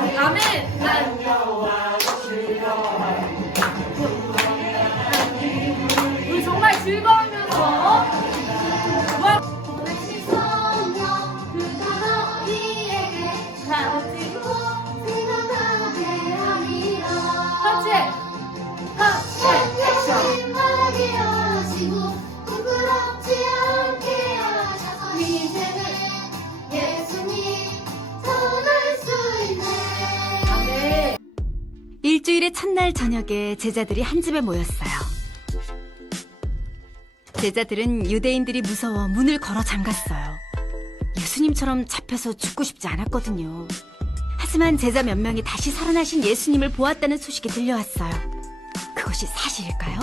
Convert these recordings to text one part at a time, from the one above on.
아멘. 우리 정말 즐거우면서 일주일의 첫날 저녁에 제자들이 한 집에 모였어요. 제자들은 유대인들이 무서워 문을 걸어 잠갔어요. 예수님처럼 잡혀서 죽고 싶지 않았거든요. 하지만 제자 몇 명이 다시 살아나신 예수님을 보았다는 소식이 들려왔어요. 그것이 사실일까요?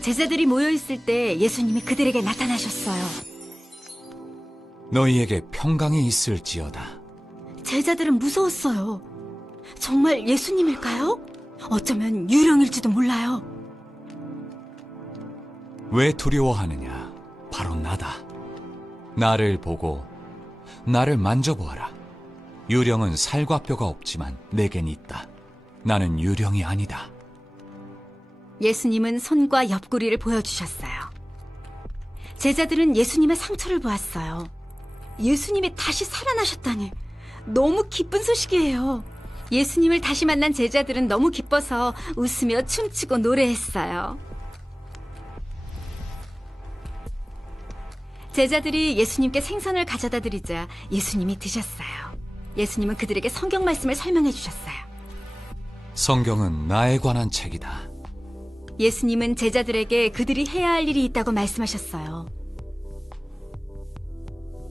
제자들이 모여있을 때 예수님이 그들에게 나타나셨어요. 너희에게 평강이 있을지어다. 제자들은 무서웠어요. 정말 예수님일까요? 어쩌면 유령일지도 몰라요. 왜 두려워하느냐? 바로 나다. 나를 보고 나를 만져보아라. 유령은 살과 뼈가 없지만 내겐 있다. 나는 유령이 아니다. 예수님은 손과 옆구리를 보여주셨어요. 제자들은 예수님의 상처를 보았어요. 예수님이 다시 살아나셨다니 너무 기쁜 소식이에요. 예수님을 다시 만난 제자들은 너무 기뻐서 웃으며 춤추고 노래했어요. 제자들이 예수님께 생선을 가져다 드리자 예수님이 드셨어요. 예수님은 그들에게 성경 말씀을 설명해 주셨어요. 성경은 나에 관한 책이다. 예수님은 제자들에게 그들이 해야 할 일이 있다고 말씀하셨어요.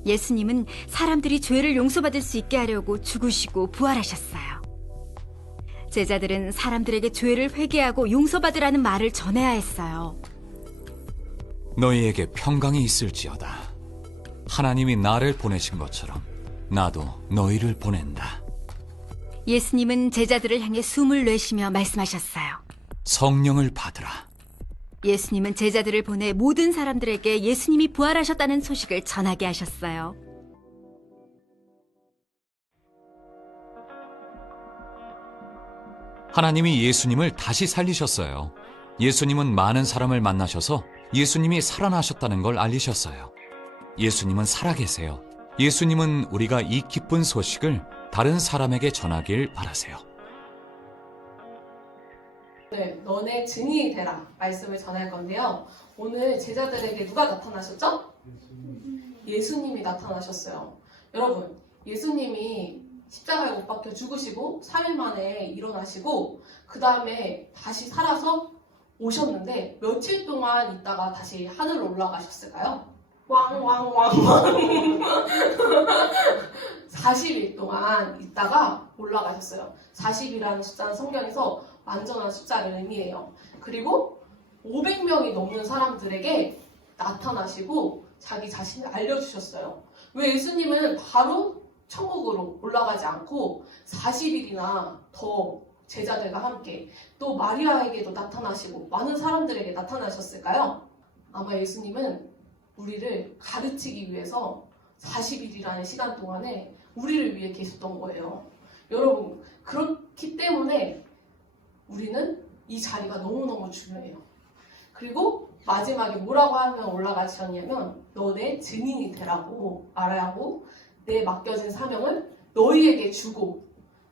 예수님은 사람들이 죄를 용서받을 수 있게 하려고 죽으시고 부활하셨어요. 제자들은 사람들에게 죄를 회개하고 용서받으라는 말을 전해야 했어요. 너희에게 평강이 있을지어다. 하나님이 나를 보내신 것처럼 나도 너희를 보낸다. 예수님은 제자들을 향해 숨을 내쉬며 말씀하셨어요. 성령을 받으라. 예수님은 제자들을 보내 모든 사람들에게 예수님이 부활하셨다는 소식을 전하게 하셨어요. 하나님이 예수님을 다시 살리셨어요. 예수님은 많은 사람을 만나셔서 예수님이 살아나셨다는 걸 알리셨어요. 예수님은 살아계세요. 예수님은 우리가 이 기쁜 소식을 다른 사람에게 전하길 바라세요. 네, 너네 증인이 되라 말씀을 전할 건데요. 오늘 제자들에게 누가 나타나셨죠? 예수님이 나타나셨어요. 여러분, 예수님이 십자가에 못 박혀 죽으시고 3일 만에 일어나시고 그 다음에 다시 살아서 오셨는데 며칠 동안 있다가 다시 하늘로 올라가셨을까요? 왕왕왕왕 40일 동안 있다가 올라가셨어요. 40이라는 숫자는 성경에서 완전한 숫자를 의미해요. 그리고 500명이 넘는 사람들에게 나타나시고 자기 자신을 알려주셨어요. 왜 예수님은 바로 천국으로 올라가지 않고 40일이나 더 제자들과 함께 또 마리아에게도 나타나시고 많은 사람들에게 나타나셨을까요? 아마 예수님은 우리를 가르치기 위해서 40일이라는 시간 동안에 우리를 위해 계셨던 거예요. 여러분, 그렇기 때문에 우리는 이 자리가 너무너무 중요해요. 그리고 마지막에 뭐라고 하면 올라가셨냐면 너네 증인이 되라고 말하고 내 맡겨진 사명을 너희에게 주고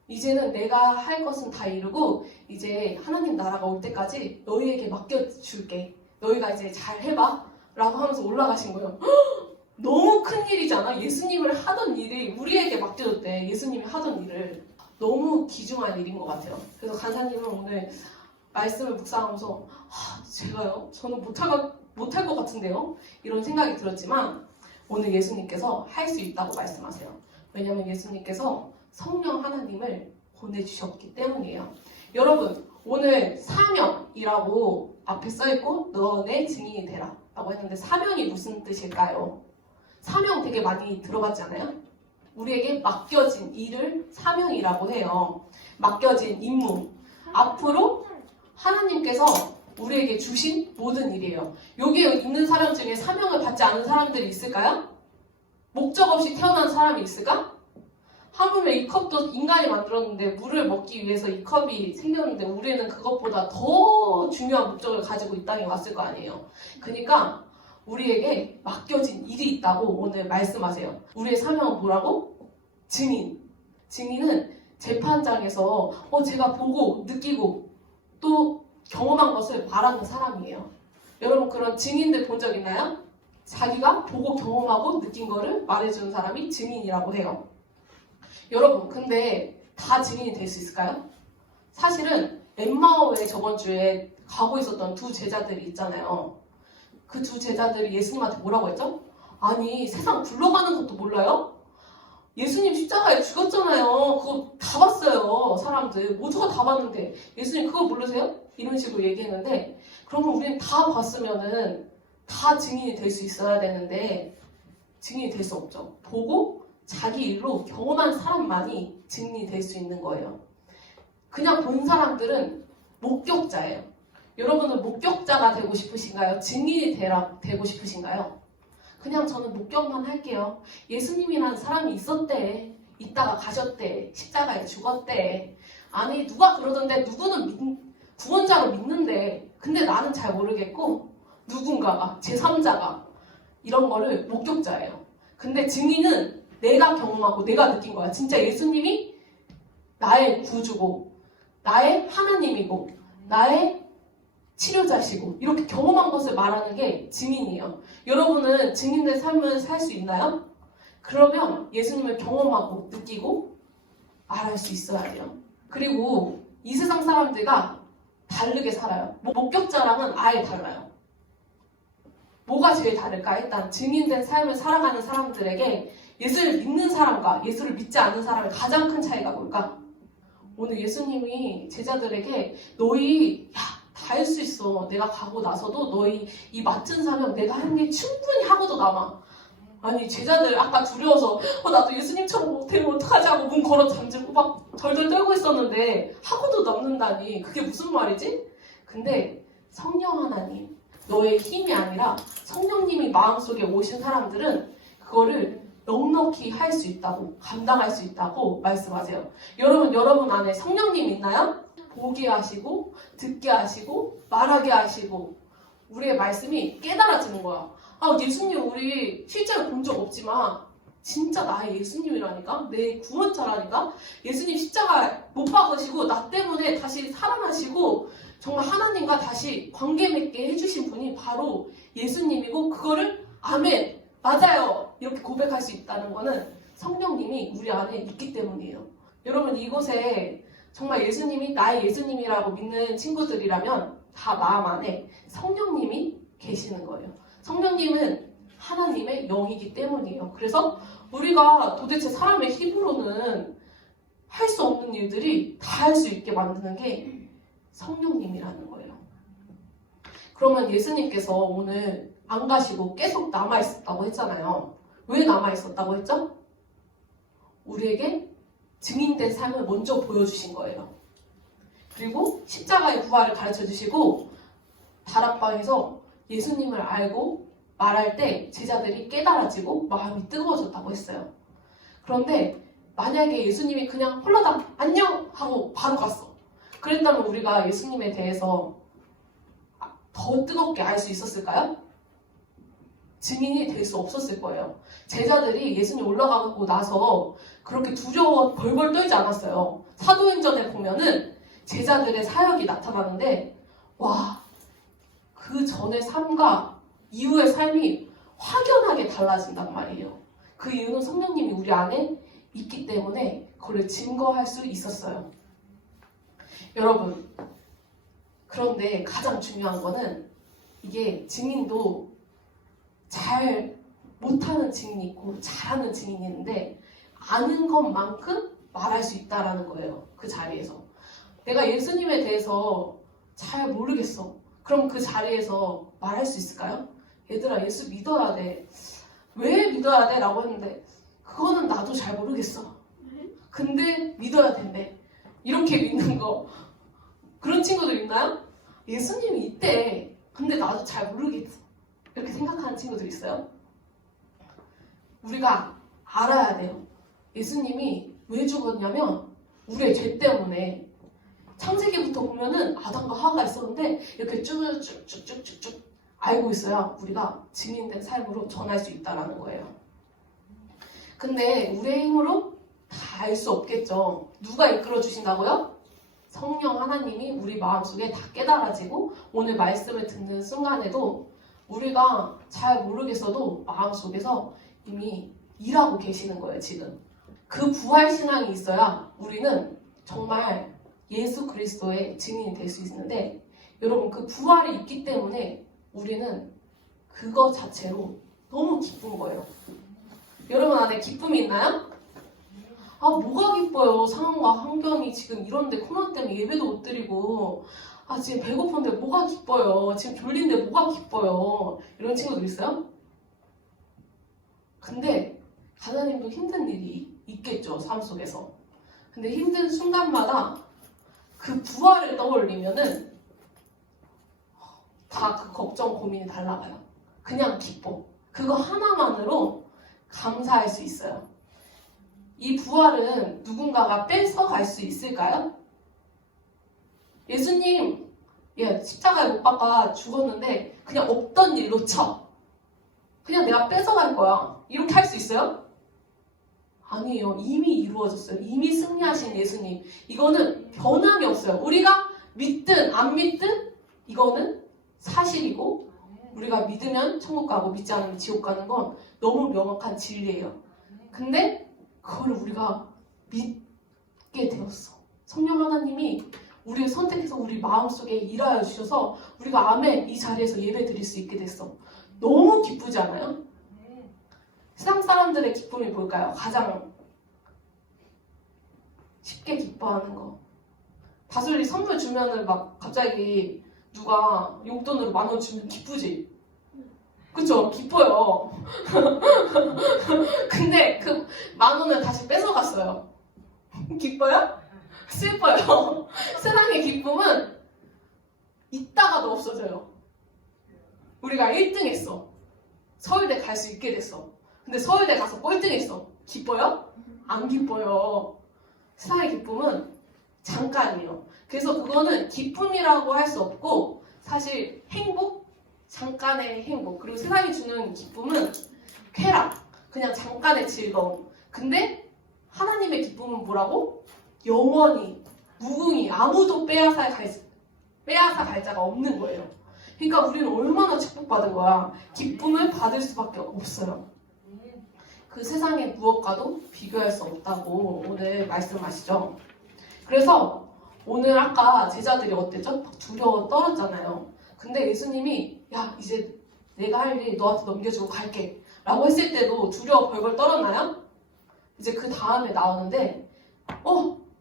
이제는 내가 할 것은 다 이루고 이제 하나님 나라가 올 때까지 너희에게 맡겨줄게. 너희가 이제 잘 해봐 라고 하면서 올라가신 거예요. 헉! 너무 큰 일이잖아. 예수님을 하던 일이 우리에게 맡겨줬대. 예수님이 하던 일을. 너무 귀중한 일인 것 같아요. 그래서 간사님은 오늘 말씀을 묵상하면서 제가요? 저는 못할 것 같은데요? 이런 생각이 들었지만 오늘 예수님께서 할 수 있다고 말씀하세요. 왜냐하면 예수님께서 성령 하나님을 보내주셨기 때문이에요. 여러분, 오늘 사명이라고 앞에 써있고 너네 증인이 되라 라고 했는데 사명이 무슨 뜻일까요? 사명 되게 많이 들어봤지 않아요? 우리에게 맡겨진 일을 사명이라고 해요. 맡겨진 임무. 앞으로 하나님께서 우리에게 주신 모든 일이에요. 여기에 있는 사람 중에 사명을 받지 않은 사람들이 있을까요? 목적 없이 태어난 사람이 있을까? 하물며 이 컵도 인간이 만들었는데 물을 먹기 위해서 이 컵이 생겼는데 우리는 그것보다 더 중요한 목적을 가지고 이 땅에 왔을 거 아니에요. 그러니까 우리에게 맡겨진 일이 있다고 오늘 말씀하세요. 우리의 사명은 뭐라고? 증인. 증인은 재판장에서 제가 보고 느끼고 또 경험한 것을 말하는 사람이에요. 여러분 그런 증인들 본 적 있나요? 자기가 보고 경험하고 느낀 거를 말해주는 사람이 증인이라고 해요. 여러분 근데 다 증인이 될 수 있을까요? 사실은 엠마오에 저번 주에 가고 있었던 두 제자들이 있잖아요. 그 두 제자들이 예수님한테 뭐라고 했죠? 아니 세상 굴러가는 것도 몰라요? 예수님 십자가에 죽었잖아요. 그거 다 봤어요. 사람들 모두가 다 봤는데 예수님 그거 모르세요? 이런 식으로 얘기했는데 그러면 우리는 다 봤으면은 다 증인이 될 수 있어야 되는데 증인이 될 수 없죠. 보고 자기 일로 경험한 사람만이 증인이 될 수 있는 거예요. 그냥 본 사람들은 목격자예요. 여러분은 목격자가 되고 싶으신가요? 증인이 되고 싶으신가요? 그냥 저는 목격만 할게요. 예수님이라는 사람이 있었대. 있다가 가셨대. 십자가에 죽었대. 아니 누가 그러던데 누구는 구원자로 믿는데 근데 나는 잘 모르겠고 누군가가 제3자가 이런 거를 목격자예요. 근데 증인은 내가 경험하고 내가 느낀 거야. 진짜 예수님이 나의 구주고 나의 하나님이고 나의 치료자시고 이렇게 경험한 것을 말하는 게 증인이에요. 여러분은 증인된 삶을 살 수 있나요? 그러면 예수님을 경험하고 느끼고 말할 수 있어야 돼요. 그리고 이 세상 사람들과 다르게 살아요. 목격자랑은 아예 달라요. 뭐가 제일 다를까? 일단 증인된 삶을 살아가는 사람들에게 예수를 믿는 사람과 예수를 믿지 않는 사람의 가장 큰 차이가 뭘까? 오늘 예수님이 제자들에게 너희 다 할 수 있어. 내가 가고 나서도 너희 이 맡은 사명 내가 한 일 충분히 하고도 남아. 아니 제자들 아까 두려워서 나도 예수님처럼 못하면 어떡하지 하고 문 걸어 잠들고 막 덜덜 떨고 있었는데 하고도 남는다니 그게 무슨 말이지? 근데 성령 하나님 너의 힘이 아니라 성령님이 마음속에 오신 사람들은 그거를 넉넉히 할 수 있다고 감당할 수 있다고 말씀하세요. 여러분 안에 성령님 있나요? 보게 하시고 듣게 하시고 말하게 하시고 우리의 말씀이 깨달아지는 거야. 예수님 우리 실제로 본 적 없지만 진짜 나의 예수님이라니까? 내 구원자라니까? 예수님 십자가 못 박으시고 나 때문에 다시 살아나시고 정말 하나님과 다시 관계 맺게 해주신 분이 바로 예수님이고 그거를 아멘 맞아요 이렇게 고백할 수 있다는 거는 성령님이 우리 안에 있기 때문이에요. 여러분 이곳에 정말 예수님이 나의 예수님이라고 믿는 친구들이라면 다 마음 안에 성령님이 계시는 거예요. 성령님은 하나님의 영이기 때문이에요. 그래서 우리가 도대체 사람의 힘으로는 할 수 없는 일들이 다 할 수 있게 만드는 게 성령님이라는 거예요. 그러면 예수님께서 오늘 안 가시고 계속 남아있었다고 했잖아요. 왜 남아있었다고 했죠? 우리에게 증인된 삶을 먼저 보여주신 거예요. 그리고 십자가의 부활을 가르쳐주시고 다락방에서 예수님을 알고 말할 때 제자들이 깨달아지고 마음이 뜨거워졌다고 했어요. 그런데 만약에 예수님이 그냥 홀라당 안녕 하고 바로 갔어. 그랬다면 우리가 예수님에 대해서 더 뜨겁게 알 수 있었을까요? 증인이 될 수 없었을 거예요. 제자들이 예수님 올라가고 나서 그렇게 두려워 벌벌 떨지 않았어요. 사도행전에 보면은 제자들의 사역이 나타나는데 그 전의 삶과 이후의 삶이 확연하게 달라진단 말이에요. 그 이유는 성령님이 우리 안에 있기 때문에 그걸 증거할 수 있었어요. 여러분 그런데 가장 중요한 거는 이게 증인도 잘 못하는 증인이 있고 잘하는 증인이 있는데 아는 것만큼 말할 수 있다라는 거예요. 그 자리에서 내가 예수님에 대해서 잘 모르겠어. 그럼 그 자리에서 말할 수 있을까요? 얘들아 예수 믿어야 돼. 왜 믿어야 돼? 라고 했는데 그거는 나도 잘 모르겠어. 근데 믿어야 된대. 이렇게 믿는 거 그런 친구들 있나요? 예수님이 있대. 근데 나도 잘 모르겠어. 이렇게 생각하는 친구들 있어요? 우리가 알아야 돼요. 예수님이 왜 죽었냐면 우리의 죄 때문에. 창세기부터 보면은 아담과 하와가 있었는데 이렇게 쭉쭉쭉쭉쭉 알고 있어야 우리가 증인된 삶으로 전할 수 있다는 거예요. 근데 우리의 힘으로 다 알 수 없겠죠. 누가 이끌어 주신다고요? 성령 하나님이 우리 마음속에 다 깨달아지고 오늘 말씀을 듣는 순간에도 우리가 잘 모르겠어도 마음속에서 이미 일하고 계시는 거예요, 지금. 그 부활신앙이 있어야 우리는 정말 예수 그리스도의 증인이 될 수 있는데 여러분 그 부활이 있기 때문에 우리는 그거 자체로 너무 기쁜 거예요. 여러분 안에 기쁨이 있나요? 아 뭐가 기뻐요. 상황과 환경이 지금 이런데 코로나 때문에 예배도 못 드리고 아 지금 배고픈데 뭐가 기뻐요. 지금 졸린데 뭐가 기뻐요. 이런 친구들 있어요? 근데 하나님도 힘든 일이 있겠죠. 삶 속에서. 근데 힘든 순간마다 그 부활을 떠올리면은 다 그 걱정 고민이 달라가요. 그냥 기뻐. 그거 하나만으로 감사할 수 있어요. 이 부활은 누군가가 뺏어갈 수 있을까요? 예수님 십자가에 못 박아 죽었는데 그냥 없던 일로 쳐. 그냥 내가 뺏어갈 거야. 이렇게 할 수 있어요? 아니에요. 이미 이루어졌어요. 이미 승리하신 예수님. 이거는 변함이 없어요. 우리가 믿든 안 믿든 이거는 사실이고 우리가 믿으면 천국 가고 믿지 않으면 지옥 가는 건 너무 명확한 진리예요. 근데 그걸 우리가 믿게 되었어. 성령 하나님이 우리를 선택해서 우리 마음속에 일하여 주셔서 우리가 아멘 이 자리에서 예배 드릴 수 있게 됐어. 너무 기쁘지 않아요? 세상 사람들의 기쁨이 뭘까요? 가장 쉽게 기뻐하는 거. 다솔이 선물 주면은 막 갑자기 누가 용돈으로 10,000원 주면 기쁘지? 그쵸? 기뻐요. 근데 그 10,000원을 다시 뺏어갔어요. 기뻐요? 슬퍼요. 세상의 기쁨은 있다가도 없어져요. 우리가 1등 했어. 서울대 갈 수 있게 됐어. 근데 서울대 가서 꼴등했어. 기뻐요? 안 기뻐요. 세상의 기쁨은 잠깐이에요. 그래서 그거는 기쁨이라고 할 수 없고 사실 행복? 잠깐의 행복. 그리고 세상이 주는 기쁨은 쾌락. 그냥 잠깐의 즐거움. 근데 하나님의 기쁨은 뭐라고? 영원히, 무궁히 아무도 빼앗아 갈 자가 없는 거예요. 그러니까 우리는 얼마나 축복받은 거야. 기쁨을 받을 수밖에 없어요. 그 세상의 무엇과도 비교할 수 없다고 오늘 말씀하시죠. 그래서 오늘 아까 제자들이 어땠죠? 막 두려워 떨었잖아요. 근데 예수님이 야 이제 내가 할 일 너한테 넘겨주고 갈게 라고 했을 때도 두려워 벌벌 떨었나요? 이제 그 다음에 나오는데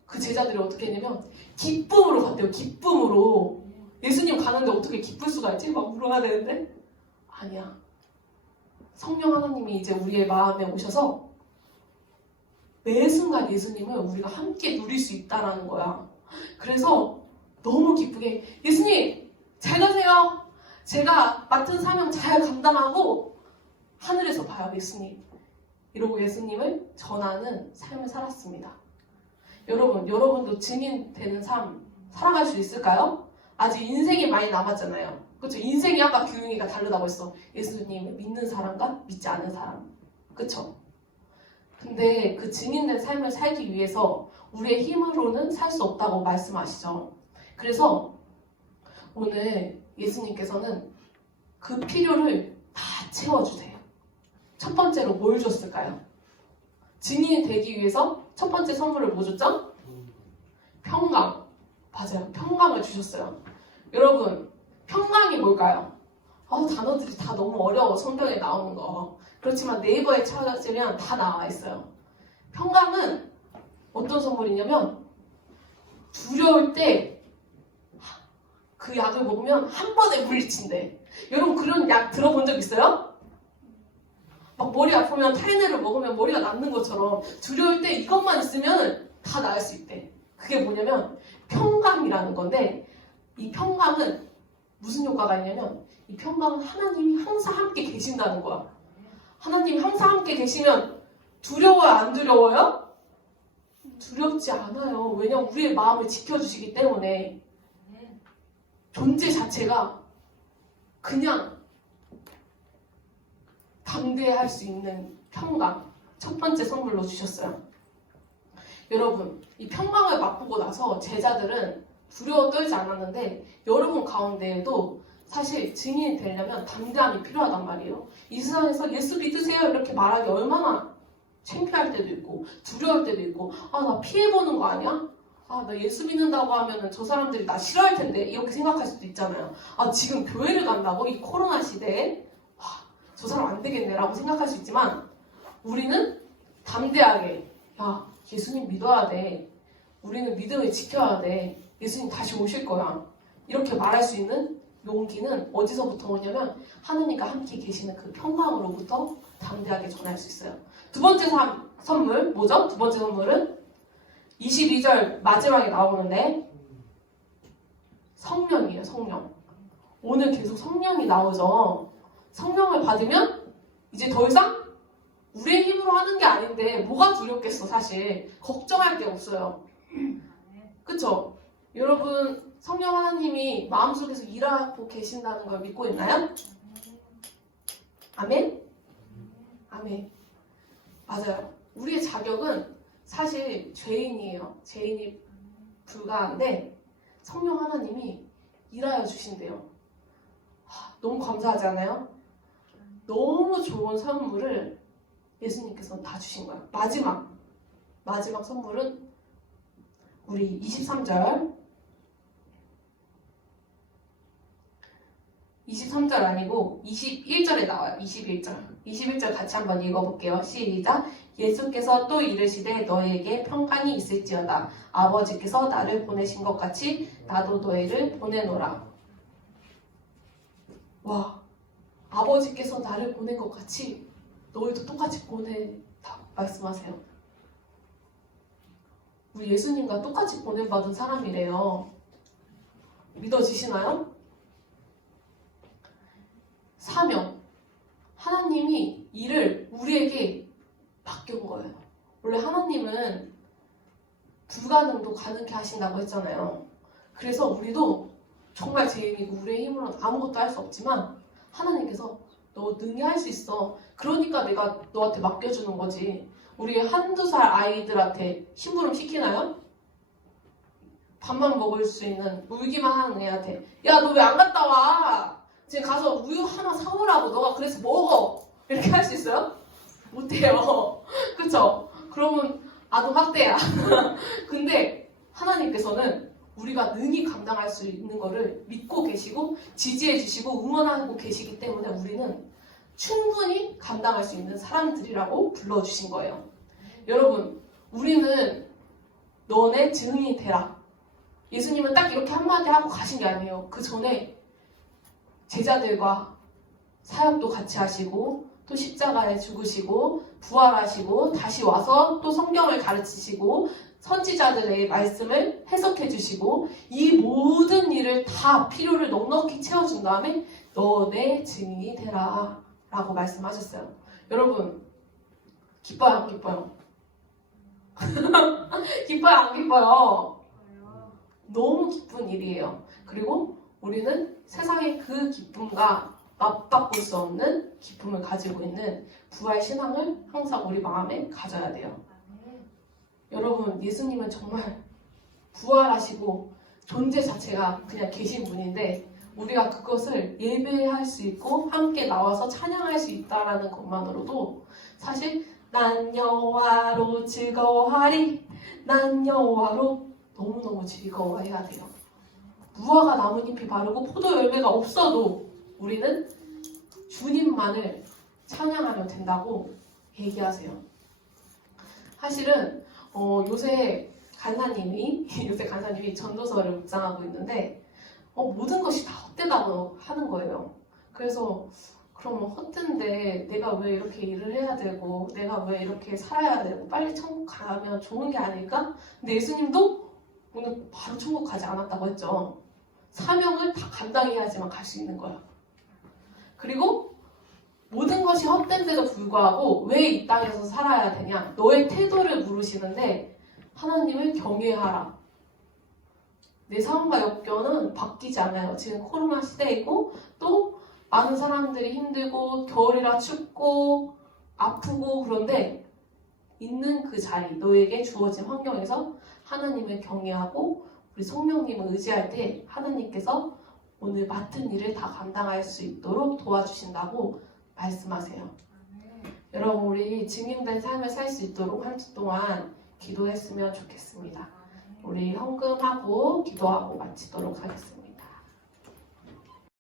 그 제자들이 어떻게 했냐면 기쁨으로 갔대요. 기쁨으로. 예수님 가는데 어떻게 기쁠 수가 있지? 막 물어야 되는데 아니야. 성령 하나님이 이제 우리의 마음에 오셔서 매 순간 예수님을 우리가 함께 누릴 수 있다는 거야. 그래서 너무 기쁘게 예수님 잘 가세요. 제가 맡은 사명 잘 감당하고 하늘에서 봐요 예수님. 이러고 예수님을 전하는 삶을 살았습니다. 여러분도 증인되는 삶 살아갈 수 있을까요? 아직 인생이 많이 남았잖아요. 그렇죠? 인생이 아까 규영이가 다르다고 했어. 예수님을 믿는 사람과 믿지 않는 사람. 그렇죠? 근데 그 증인된 삶을 살기 위해서 우리의 힘으로는 살 수 없다고 말씀하시죠. 그래서 오늘 예수님께서는 그 필요를 다 채워주세요. 첫 번째로 뭘 줬을까요? 증인이 되기 위해서 첫 번째 선물을 뭐 줬죠? 평강. 맞아요. 평강을 주셨어요. 여러분, 평강이 뭘까요? 단어들이 다 너무 어려워. 성경에 나오는 거. 그렇지만 네이버에 찾으면 다 나와 있어요. 평강은 어떤 선물이냐면 두려울 때 그 약을 먹으면 한 번에 물리친대. 여러분 그런 약 들어본 적 있어요? 막 머리 아프면 타이레놀을 먹으면 머리가 낫는 것처럼 두려울 때 이것만 있으면 다 나을 수 있대. 그게 뭐냐면 평강이라는 건데 이 평강은 무슨 효과가 있냐면 이 평강은 하나님이 항상 함께 계신다는 거야. 하나님이 항상 함께 계시면 두려워요? 안 두려워요? 두렵지 않아요. 왜냐면 우리의 마음을 지켜주시기 때문에 존재 자체가 그냥 담대할 수 있는 평강 첫 번째 선물로 주셨어요. 여러분, 이 평강을 맛보고 나서 제자들은 두려워 떨지 않았는데 여러분 가운데에도 사실 증인이 되려면 담대함이 필요하단 말이에요. 이 세상에서 예수 믿으세요 이렇게 말하기 얼마나 창피할 때도 있고 두려울 때도 있고 아, 나 피해보는 거 아니야? 아, 나 예수 믿는다고 하면은 저 사람들이 나 싫어할 텐데 이렇게 생각할 수도 있잖아요. 아, 지금 교회를 간다고? 이 코로나 시대에? 아, 저 사람 안 되겠네 라고 생각할 수 있지만 우리는 담대하게 야, 예수님 믿어야 돼. 우리는 믿음을 지켜야 돼. 예수님 다시 오실 거야. 이렇게 말할 수 있는 용기는 어디서부터 오냐면 하느님과 함께 계시는 그 평강으로부터 담대하게 전할 수 있어요. 두 번째 선물 뭐죠? 두 번째 선물은 22절 마지막에 나오는데 성령이에요. 성령. 오늘 계속 성령이 나오죠. 성령을 받으면 이제 더 이상 우리의 힘으로 하는 게 아닌데 뭐가 두렵겠어. 사실 걱정할 게 없어요. 그쵸? 여러분 성령 하나님이 마음속에서 일하고 계신다는 걸 믿고 있나요? 아멘? 아멘. 맞아요. 우리의 자격은 사실 죄인이에요. 죄인이 불과한데 성령 하나님이 일하여 주신대요. 너무 감사하지 않아요? 너무 좋은 선물을 예수님께서 다 주신 거예요. 마지막 선물은 우리 23절 아니고 21절에 나와요. 21절 같이 한번 읽어볼게요. 시작. 예수께서 또 이르시되 너에게 평강이 있을지어다. 아버지께서 나를 보내신 것 같이 나도 너희를 보내노라. 와, 아버지께서 나를 보낸 것 같이 너희도 똑같이 보내다 말씀하세요. 우리 예수님과 똑같이 보내받은 사람이래요. 믿어지시나요? 사명. 하나님이 일을 우리에게 맡겨온 거예요. 원래 하나님은 불가능도 가능케 하신다고 했잖아요. 그래서 우리도 정말 죄인이고 우리의 힘으로는 아무것도 할 수 없지만 하나님께서 너 능히 할 수 있어. 그러니까 내가 너한테 맡겨주는 거지. 우리 한두 살 아이들한테 심부름 시키나요? 밥만 먹을 수 있는 울기만 하는 애한테 야, 너 왜 안 갔다 와? 지금 가서 우유 하나 사오라고. 너가 그래서 먹어. 이렇게 할 수 있어요? 못해요. 그쵸? 그러면 아동학대야. 근데 하나님께서는 우리가 능히 감당할 수 있는 거를 믿고 계시고 지지해 주시고 응원하고 계시기 때문에 우리는 충분히 감당할 수 있는 사람들이라고 불러주신 거예요. 여러분, 우리는 너네 증인이 되라. 예수님은 딱 이렇게 한마디 하고 가신 게 아니에요. 그 전에 제자들과 사역도 같이 하시고 또 십자가에 죽으시고 부활하시고 다시 와서 또 성경을 가르치시고 선지자들의 말씀을 해석해 주시고 이 모든 일을 다 필요를 넉넉히 채워준 다음에 너 내 증인이 되라 라고 말씀하셨어요. 여러분, 기뻐요 안 기뻐요? 기뻐요 안 기뻐요? 너무 기쁜 일이에요. 그리고 우리는 세상의 그 기쁨과 맞바꿀 수 없는 기쁨을 가지고 있는 부활 신앙을 항상 우리 마음에 가져야 돼요. 여러분, 예수님은 정말 부활하시고 존재 자체가 그냥 계신 분인데 우리가 그것을 예배할 수 있고 함께 나와서 찬양할 수 있다는 것만으로도 사실 난 여호와로 즐거워하리, 난 여호와로 너무너무 즐거워해야 돼요. 무화과 나뭇잎이 바르고 포도 열매가 없어도 우리는 주님만을 찬양하면 된다고 얘기하세요. 사실은 요새 간사님이 전도서를 묵상하고 있는데 모든 것이 다 헛되다고 하는 거예요. 그래서 그럼 헛된데 내가 왜 이렇게 일을 해야 되고 내가 왜 이렇게 살아야 되고 빨리 천국 가면 좋은 게 아닐까? 근데 예수님도 오늘 바로 천국 가지 않았다고 했죠. 사명을 다 감당해야지만 갈 수 있는 거야. 그리고 모든 것이 헛된데도 불구하고 왜 이 땅에서 살아야 되냐? 너의 태도를 물으시는데 하나님을 경외하라. 내 삶과 여건은 바뀌지 않아요. 지금 코로나 시대이고 또 많은 사람들이 힘들고 겨울이라 춥고 아프고 그런데 있는 그 자리, 너에게 주어진 환경에서 하나님을 경외하고 우리 성령님을 의지할 때 하나님께서 오늘 맡은 일을 다 감당할 수 있도록 도와주신다고 말씀하세요. 여러분, 우리 증인된 삶을 살 수 있도록 한 주 동안 기도했으면 좋겠습니다. 우리 헌금하고 기도하고 마치도록 하겠습니다.